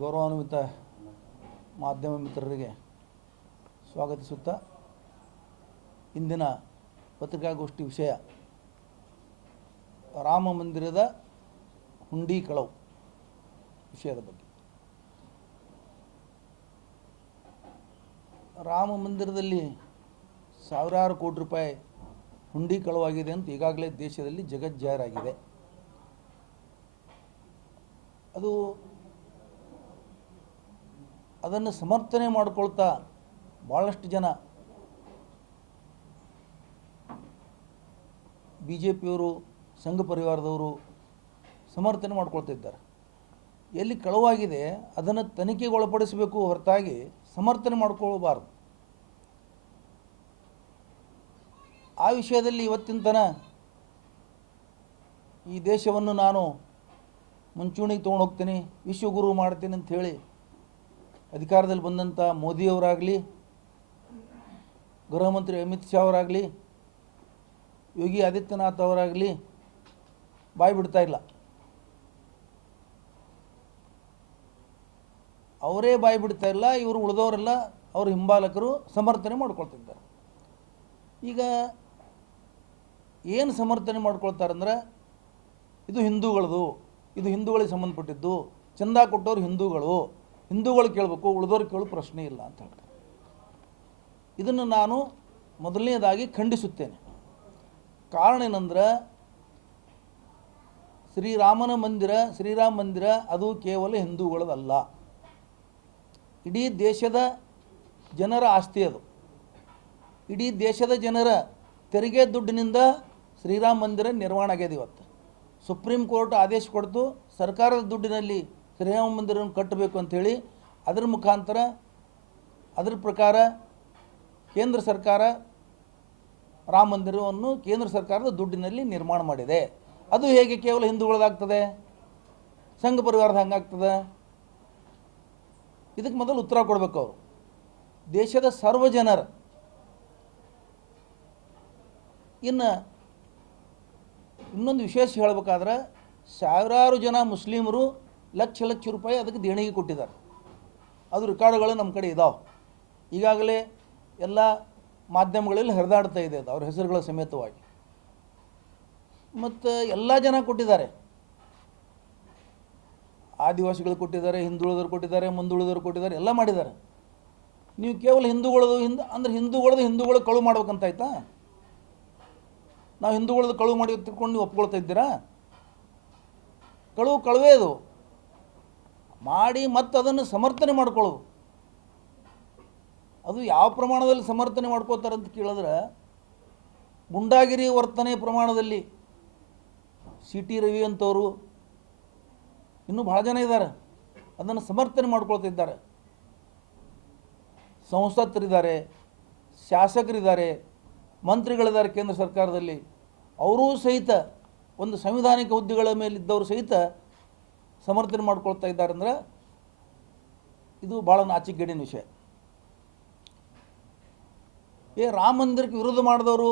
ಗೌರವಾನ್ವಿತ ಮಾಧ್ಯಮ ಮಿತ್ರರಿಗೆ ಸ್ವಾಗತಿಸುತ್ತಾ ಇಂದಿನ ಪತ್ರಿಕಾಗೋಷ್ಠಿ ವಿಷಯ ರಾಮ ಮಂದಿರದ ಹುಂಡಿ ಕಳವು ವಿಷಯದ ಬಗ್ಗೆ. ರಾಮ ಮಂದಿರದಲ್ಲಿ ಸಾವಿರಾರು ಕೋಟಿ ರೂಪಾಯಿ ಹುಂಡಿ ಕಳವಾಗಿದೆ ಅಂತ ಈಗಾಗಲೇ ದೇಶದಲ್ಲಿ ಜಗಜ್ಜಾಹೀರಾಗಿದೆ. ಅದನ್ನು ಸಮರ್ಥನೆ ಮಾಡಿಕೊಳ್ತಾ ಭಾಳಷ್ಟು ಜನ BJPಯವರು ಸಂಘ ಪರಿವಾರದವರು ಸಮರ್ಥನೆ ಮಾಡ್ಕೊಳ್ತಾ ಇದ್ದಾರೆ. ಎಲ್ಲಿ ಕಳವಾಗಿದೆ ಅದನ್ನು ತನಿಖೆಗೆ ಒಳಪಡಿಸಬೇಕು ಹೊರತಾಗಿ ಸಮರ್ಥನೆ ಮಾಡಿಕೊಳ್ಳಬಾರದು. ಆ ವಿಷಯದಲ್ಲಿ ಇವತ್ತಿನ ತನಕ ಈ ದೇಶವನ್ನು ನಾನು ಮುಂಚೂಣಿಗೆ ತೊಗೊಂಡು ಹೋಗ್ತೀನಿ, ವಿಶ್ವಗುರು ಮಾಡ್ತೀನಿ ಅಂತ ಹೇಳಿ ಅಧಿಕಾರದಲ್ಲಿ ಬಂದಂಥ ಮೋದಿಯವರಾಗಲಿ, ಗೃಹ ಮಂತ್ರಿ ಅಮಿತ್ ಶಾ ಅವರಾಗಲಿ, ಯೋಗಿ ಆದಿತ್ಯನಾಥ್ ಅವರಾಗಲಿ ಬಾಯಿ ಬಿಡ್ತಾ ಇಲ್ಲ. ಅವರೇ ಬಾಯಿ ಬಿಡ್ತಾ ಇಲ್ಲ, ಇವರು ಉಳಿದವರೆಲ್ಲ ಅವ್ರ ಹಿಂಬಾಲಕರು ಸಮರ್ಥನೆ ಮಾಡ್ಕೊಳ್ತಿದ್ದಾರೆ. ಈಗ ಏನು ಸಮರ್ಥನೆ ಮಾಡ್ಕೊಳ್ತಾರಂದ್ರೆ ಇದು ಹಿಂದೂಗಳದು, ಇದು ಹಿಂದೂಗಳಿಗೆ ಸಂಬಂಧಪಟ್ಟಿದ್ದು, ಚಂದ ಕೊಟ್ಟವ್ರು ಹಿಂದೂಗಳು ಕೇಳಬೇಕು, ಉಳಿದವ್ರು ಕೇಳೋ ಪ್ರಶ್ನೆ ಇಲ್ಲ ಅಂತ ಹೇಳ್ತಾರೆ. ಇದನ್ನು ನಾನು ಮೊದಲನೇದಾಗಿ ಖಂಡಿಸುತ್ತೇನೆ. ಕಾರಣ ಏನಂದ್ರೆ ಶ್ರೀರಾಮ ಮಂದಿರ ಅದು ಕೇವಲ ಹಿಂದೂಗಳದಲ್ಲ, ಇಡೀ ದೇಶದ ಜನರ ಆಸ್ತಿ. ಅದು ಇಡೀ ದೇಶದ ಜನರ ತೆರಿಗೆ ದುಡ್ಡಿನಿಂದ ಶ್ರೀರಾಮ ಮಂದಿರ ನಿರ್ಮಾಣ ಆಗ್ಯದ. ಇವತ್ತು ಸುಪ್ರೀಂ ಕೋರ್ಟ್ ಆದೇಶ ಕೊಡ್ತು, ಸರ್ಕಾರದ ದುಡ್ಡಿನಲ್ಲಿ ಶ್ರೀರಾಮ ಮಂದಿರವನ್ನು ಕಟ್ಟಬೇಕು ಅಂಥೇಳಿ. ಅದರ ಮುಖಾಂತರ ಅದರ ಪ್ರಕಾರ ಕೇಂದ್ರ ಸರ್ಕಾರ ರಾಮ ಮಂದಿರವನ್ನು ಕೇಂದ್ರ ಸರ್ಕಾರದ ದುಡ್ಡಿನಲ್ಲಿ ನಿರ್ಮಾಣ ಮಾಡಿದೆ. ಅದು ಹೇಗೆ ಕೇವಲ ಹಿಂದೂಗಳದಾಗ್ತದೆ, ಸಂಘ ಪರಿವಾರದ ಹಂಗಾಗ್ತದೆ? ಇದಕ್ಕೆ ಮೊದಲು ಉತ್ತರ ಕೊಡಬೇಕು ಅವರು. ದೇಶದ ಸರ್ವ ಜನರ ಇನ್ನೊಂದು ವಿಶೇಷ ಹೇಳಬೇಕಾದ್ರೆ ಸಾವಿರಾರು ಜನ ಮುಸ್ಲಿಮರು ಲಕ್ಷ ರೂಪಾಯಿ ಅದಕ್ಕೆ ದೇಣಿಗೆ ಕೊಟ್ಟಿದ್ದಾರೆ. ಅದು ರೆಕಾರ್ಡ್ಗಳು ನಮ್ಮ ಕಡೆ ಇದ್ದಾವೆ. ಈಗಾಗಲೇ ಎಲ್ಲ ಮಾಧ್ಯಮಗಳಲ್ಲಿ ಹರಿದಾಡ್ತಾ ಇದೆ ಅದು, ಅವ್ರ ಹೆಸರುಗಳ ಸಮೇತವಾಗಿ. ಮತ್ತು ಎಲ್ಲ ಜನ ಕೊಟ್ಟಿದ್ದಾರೆ, ಆದಿವಾಸಿಗಳು ಕೊಟ್ಟಿದ್ದಾರೆ, ಹಿಂದುಳಿದವರು ಕೊಟ್ಟಿದ್ದಾರೆ, ಮುಂದುಳಿದವರು ಕೊಟ್ಟಿದ್ದಾರೆ, ಎಲ್ಲ ಮಾಡಿದ್ದಾರೆ. ನೀವು ಕೇವಲ ಹಿಂದೂಗಳದು ಕಳು ಮಾಡ್ಬೇಕಂತಾಯ್ತಾ? ನಾವು ಹಿಂದೂಗಳದ್ದು ಕಳುವು ಮಾಡಿ ತಿಳ್ಕೊಂಡು ನೀವು ಒಪ್ಕೊಳ್ತಾ ಇದ್ದೀರಾ? ಕಳುವೇ ಅದು ಮಾಡಿ ಮತ್ತು ಅದನ್ನು ಸಮರ್ಥನೆ ಮಾಡ್ಕೊಳ್ಳೋದು. ಅದು ಯಾವ ಪ್ರಮಾಣದಲ್ಲಿ ಸಮರ್ಥನೆ ಮಾಡ್ಕೋತಾರೆ ಅಂತ ಕೇಳಿದ್ರೆ, ಗುಂಡಾಗಿರಿ ವರ್ತನೆ ಪ್ರಮಾಣದಲ್ಲಿ CT ರವಿ ಅಂತವರು ಇನ್ನೂ ಭಾಳ ಜನ ಇದ್ದಾರೆ, ಅದನ್ನು ಸಮರ್ಥನೆ ಮಾಡ್ಕೊಳ್ತಿದ್ದಾರೆ. ಸಂಸತ್ತರಿದ್ದಾರೆ, ಶಾಸಕರಿದ್ದಾರೆ, ಮಂತ್ರಿಗಳಿದ್ದಾರೆ ಕೇಂದ್ರ ಸರ್ಕಾರದಲ್ಲಿ. ಅವರೂ ಸಹಿತ ಒಂದು ಸಂವಿಧಾನಿಕ ಹುದ್ದೆಗಳ ಮೇಲಿದ್ದವರು ಸಹಿತ ಸಮರ್ಥನೆ ಮಾಡ್ಕೊಳ್ತಾ ಇದ್ದಾರೆ. ಅಂದರೆ ಇದು ಭಾಳ ನಾಚಿಕೆಗೇಡಿನ ವಿಷಯ. ರಾಮ ಮಂದಿರಕ್ಕೆ ವಿರೋಧ ಮಾಡಿದವರು,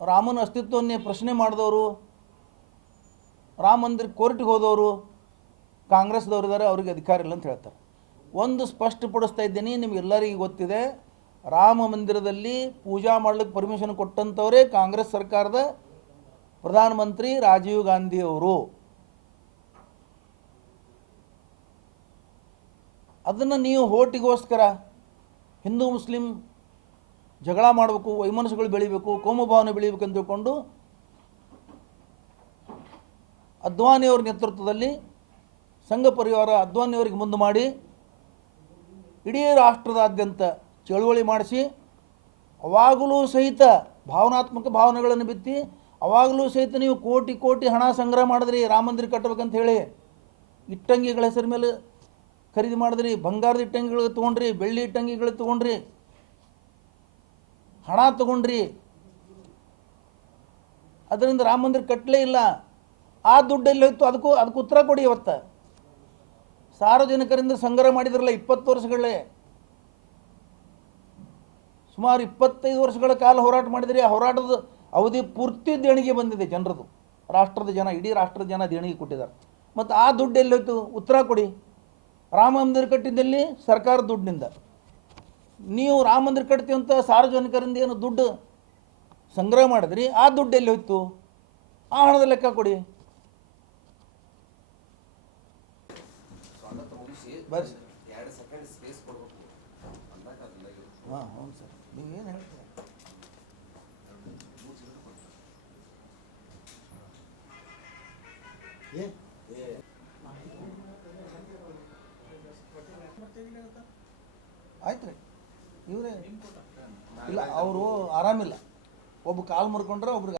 ರಾಮನ ಅಸ್ತಿತ್ವವನ್ನೇ ಪ್ರಶ್ನೆ ಮಾಡಿದವರು, ರಾಮ ಮಂದಿರ ಕೋರ್ಟಿಗೆ ಹೋದವರು ಕಾಂಗ್ರೆಸ್ದವ್ರು ಇದ್ದಾರೆ, ಅವ್ರಿಗೆ ಅಧಿಕಾರ ಇಲ್ಲ ಅಂತ ಹೇಳ್ತಾರೆ. ಒಂದು ಸ್ಪಷ್ಟಪಡಿಸ್ತಾ ಇದ್ದೀನಿ, ನಿಮಗೆಲ್ಲರಿಗೂ ಗೊತ್ತಿದೆ, ರಾಮ ಮಂದಿರದಲ್ಲಿ ಪೂಜಾ ಮಾಡಲಿಕ್ಕೆ ಪರ್ಮಿಷನ್ ಕೊಟ್ಟಂಥವರೇ ಕಾಂಗ್ರೆಸ್ ಸರ್ಕಾರದ ಪ್ರಧಾನಮಂತ್ರಿ ರಾಜೀವ್ ಗಾಂಧಿ ಅವರು. ಅದನ್ನು ನೀವು ಹೋಟಿಗೋಸ್ಕರ ಹಿಂದೂ ಮುಸ್ಲಿಂ ಜಗಳ ಮಾಡಬೇಕು, ವೈಮನಸ್ಸುಗಳು ಬೆಳಿಬೇಕು, ಕೋಮುಭಾವನೆ ಬೆಳಿಬೇಕು ಅಂತ ತಿಳ್ಕೊಂಡು ಅದ್ವಾನಿಯವ್ರ ನೇತೃತ್ವದಲ್ಲಿ ಸಂಘ ಪರಿವಾರ ಅದ್ವಾನಿಯವರಿಗೆ ಮುಂದೆ ಮಾಡಿ ಇಡೀ ರಾಷ್ಟ್ರದಾದ್ಯಂತ ಚಳುವಳಿ ಮಾಡಿಸಿ, ಅವಾಗಲೂ ಸಹಿತ ಭಾವನಾತ್ಮಕ ಭಾವನೆಗಳನ್ನು ಬಿತ್ತಿ, ಅವಾಗಲೂ ಸಹಿತ ನೀವು ಕೋಟಿ ಹಣ ಸಂಗ್ರಹ ಮಾಡಿದ್ರಿ ರಾಮ ಮಂದಿರ ಕಟ್ಟಬೇಕಂತ ಹೇಳಿ. ಇಟ್ಟಂಗಿಗಳ ಹೆಸರು ಮೇಲೆ ಖರೀದಿ ಮಾಡಿದ್ರಿ, ಬಂಗಾರದ ಇಟ್ಟಂಗಿಗಳು ತೊಗೊಂಡ್ರಿ, ಬೆಳ್ಳಿ ಇಟ್ಟಂಗಿಗಳು ತೊಗೊಂಡ್ರಿ, ಹಣ ತೊಗೊಂಡ್ರಿ. ಅದರಿಂದ ರಾಮ ಮಂದಿರ ಕಟ್ಟಲೇ ಇಲ್ಲ. ಆ ದುಡ್ಡಲ್ಲಿ ಹೋಯ್ತು, ಅದಕ್ಕೆ ಉತ್ತರ ಕೊಡಿ. ಇವತ್ತು ಸಾರ್ವಜನಿಕರಿಂದ ಸಂಗ್ರಹ ಮಾಡಿದ್ರಲ್ಲ 20 ವರ್ಷಗಳೇ, ಸುಮಾರು 25 ವರ್ಷಗಳ ಕಾಲ ಹೋರಾಟ ಮಾಡಿದ್ರಿ. ಆ ಹೋರಾಟದ ಅವಧಿ ಪೂರ್ತಿ ದೇಣಿಗೆ ಬಂದಿದೆ ಜನರದು. ರಾಷ್ಟ್ರದ ಜನ, ಇಡೀ ರಾಷ್ಟ್ರದ ಜನ ದೇಣಿಗೆ ಕೊಟ್ಟಿದ್ದಾರೆ. ಮತ್ತು ಆ ದುಡ್ಡು ಎಲ್ಲಿ ಹೋಯ್ತು? ಉತ್ತರ ಕೊಡಿ. ರಾಮ ಮಂದಿರ ಕಟ್ಟಿದ್ದಲ್ಲಿ ಸರ್ಕಾರ ದುಡ್ಡಿನಿಂದ, ನೀವು ರಾಮ ಮಂದಿರ ಕಟ್ತೀವಿ ಅಂತ ಸಾರ್ವಜನಿಕರಿಂದ ಏನು ದುಡ್ಡು ಸಂಗ್ರಹ ಮಾಡಿದ್ರಿ, ಆ ದುಡ್ಡು ಎಲ್ಲಿ ಹೋಯ್ತು? ಆ ಹಣದ ಲೆಕ್ಕ ಕೊಡಿ. ಬರ್ರಿ ಸರ್. ಹಾಂ ಹೌದು ಸರ್, ನೀವು ಏನು ಹೇಳ್ತೀರ? ಆಯ್ತು ರೀ, ಇವರೇ ಇಲ್ಲ, ಅವರು ಆರಾಮಿಲ್ಲ. ಒಬ್ಬ ಕಾಲು ಮುರ್ಕೊಂಡ್ರೆ ಒಬ್ರಿಗೆ